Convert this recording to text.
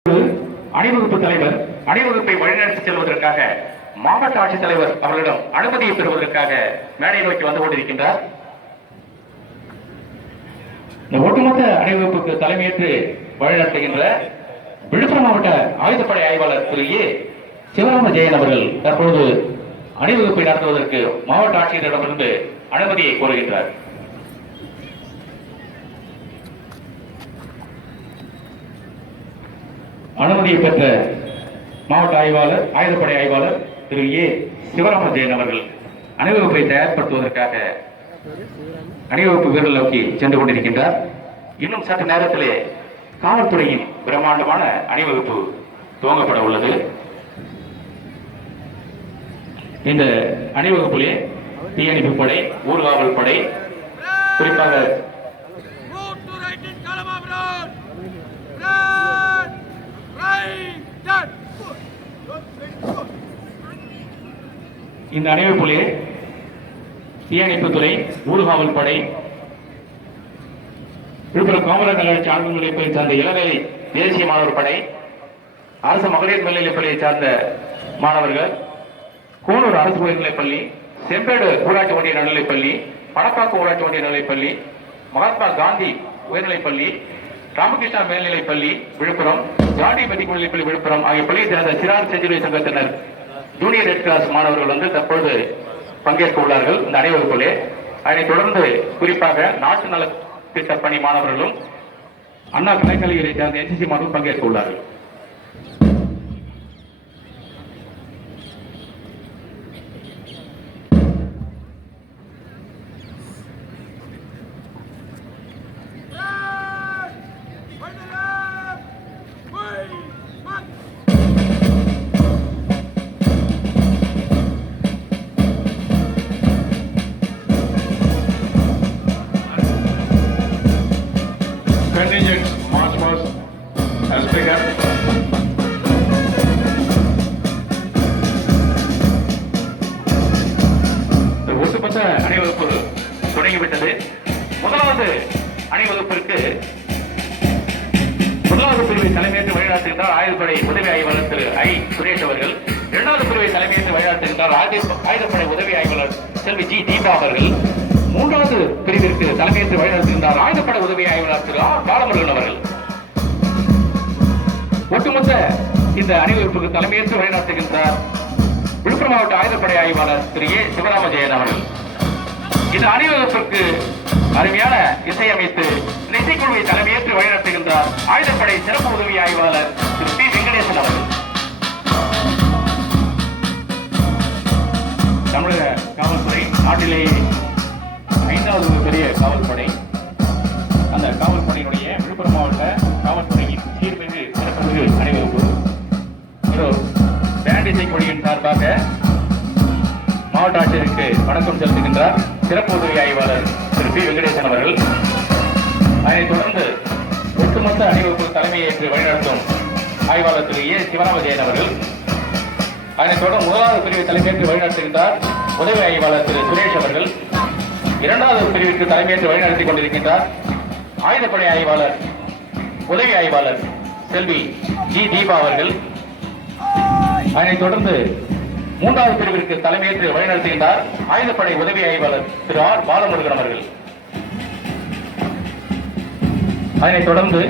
அணிவகுப்பு தலைவர் அணிவகுப்பை வழிநடத்தி செல்வதற்காக மாவட்ட ஆட்சித்தலைவர் அவர்களிடம் அனுமதியை பெறுவதற்காக மேடை நோக்கி வந்து கொண்டிருக்கின்றார். இந்த ஒட்டுமொத்த அணிவகுப்புக்கு தலைமையேற்று வழிநடத்துகின்ற விழுப்புரம் மாவட்ட ஆயுதப்படை ஆய்வாளர் திரு ஏ சிவராம ஜெயன் அவர்கள் தற்போது அணிவகுப்பை நடத்துவதற்கு மாவட்ட ஆட்சியரிடமிருந்து அனுமதியை கோருகின்றார். அனுமதியை பெற்ற மாவட்ட ஆய்வாளர் ஆயுதப்படை ஆய்வாளர் திரு ஏ சிவராம ஜெயன் அவர்கள் அணிவகுப்பை தயார்படுத்துவதற்காக அணிவகுப்பு வீரர்கள் நோக்கி சென்று கொண்டிருக்கின்றார். இன்னும் சற்று நேரத்திலே காவல்துறையின் பிரம்மாண்டமான அணிவகுப்பு துவங்கப்பட உள்ளது. இந்த அணிவகுப்பிலே தீயணைப்பு படை, ஊர்காவல் படை, குறிப்பாக இந்த அணிவகுப்பிலே தீயணைப்புத்துறை, ஊர்காவல் படை, விழுப்புரம் காமராஜர் நகராட்சி ஆண்கள் நிலைப்பள்ளியை சார்ந்த இளநிலை தேசிய மாணவர் படை, அரசு மகளிர் மேல்நிலைப்பள்ளியை சார்ந்த மாணவர்கள், கோனூர் அரசு உயர்நிலைப்பள்ளி, செம்பேடு ஊராட்சி ஒன்றிய நடுநிலைப்பள்ளி, பணப்பாக்கம் ஊராட்சி ஒன்றிய நடுநிலைப்பள்ளி, மகாத்மா காந்தி உயர்நிலைப்பள்ளி, ராமகிருஷ்ணா மேல்நிலைப்பள்ளி விழுப்புரம், ஜாடி மெட்ரிக் மேல்நிலைப்பள்ளி விழுப்புரம் ஆகிய பள்ளியை சேர்ந்த சிறார் செஞ்சிலுவை சங்கத்தினர், ஜூனியர் ரெட் கிராஸ் மாணவர்கள் வந்து தற்பொழுது பங்கேற்க உள்ளார்கள் இந்த அணிவகுப்பிலே. அதனைத் தொடர்ந்து குறிப்பாக நாட்டு நல திட்ட பணி மாணவர்களும் அண்ணா கலைக்கல்லூரியை சேர்ந்த என்சிசி மாணவர்கள் பங்கேற்க உள்ளார்கள். Contingent march past has begun. ஒட்டுமொத்த அணிவகுப்பு தொடங்கிவிட்டது. முதலாவது அணிவகுப்பிற்கு முதலாவது பிரிவை தலைமையேற்று வழிநடத்துகின்றார் ஆயுதப்படை உதவி ஆய்வாளர் திரு ஐ சுரேஷ் அவர்கள். இரண்டாவது பிரிவை தலைமையேற்று வழிநடத்துகின்றார் ஆயுதப்படை உதவி ஆய்வாளர் செல்வி ஜி தீபா அவர்கள். மூன்றாவது பிரிவிற்கு தலைமையேற்று வழிநடத்துகின்றார் ஆயுதப்படை உதவி ஆய்வாளர் திரு ஆர் பாலமுருகன் அவர்கள். ஒட்டுமொத்த இந்த அணிவகுப்புக்கு தலைமையேற்று வழிநடத்துகின்றார் விழுப்புரம் மாவட்ட ஆயுதப்படை ஆய்வாளர் திரு ஏ சிவராம ஜெயன் அவர்கள். இந்த அணிவகுப்பிற்கு அருமையான இசையமைத்து இசைக்குழுவை தலைமையேற்று வழிநடத்துகின்றார் ஆயுதப்படை சிறப்பு உதவி ஆய்வாளர் திரு பி வெங்கடேசன் அவர்கள். தமிழக காவல்துறை நாட்டிலேயே 5வது பெரிய காவல்படை. அந்த காவல்படையினுடைய விழுப்புரம் மாவட்ட காவல்துறையின் சீர்மிகு சிறப்புமிகு அணிவகுப்பு பேண்ட் இசைக்குழுவின் சார்பாக மாவட்ட ஆட்சியருக்கு வணக்கம் செலுத்துகின்றார் சிறப்பு உதவி ஆய்வாளர் திரு பி வெங்கடேசன் அவர்கள். அதனைத் தொடர்ந்து ஒட்டுமொத்த அணிவகுப்பு தலைமையேற்று வழிநடத்தும் ஆய்வாளர் திரு ஏ சிவராம ஜெயன் அவர்கள். அதனைத் தொடர்ந்து முதலாவது பிரிவை தலைமையேற்று வழிநடத்துகின்றார் உதவி ஆய்வாளர் திரு சுரேஷ் அவர்கள். இரண்டாவது பிரிவிற்கு தலைமையேற்று வழிநடத்திக் கொண்டிருக்கின்றார் ஆயுதப்படை ஆய்வாளர் உதவி ஆய்வாளர் செல்வி ஜி தீபா அவர்கள். அதனைத் தொடர்ந்து மூன்றாவது பிரிவிற்கு தலைமையேற்று வழிநடத்துகின்றார் ஆயுதப்படை உதவி ஆய்வாளர் திரு ஆர் பாலமுருகன் அவர்கள். அதனைத் தொடர்ந்து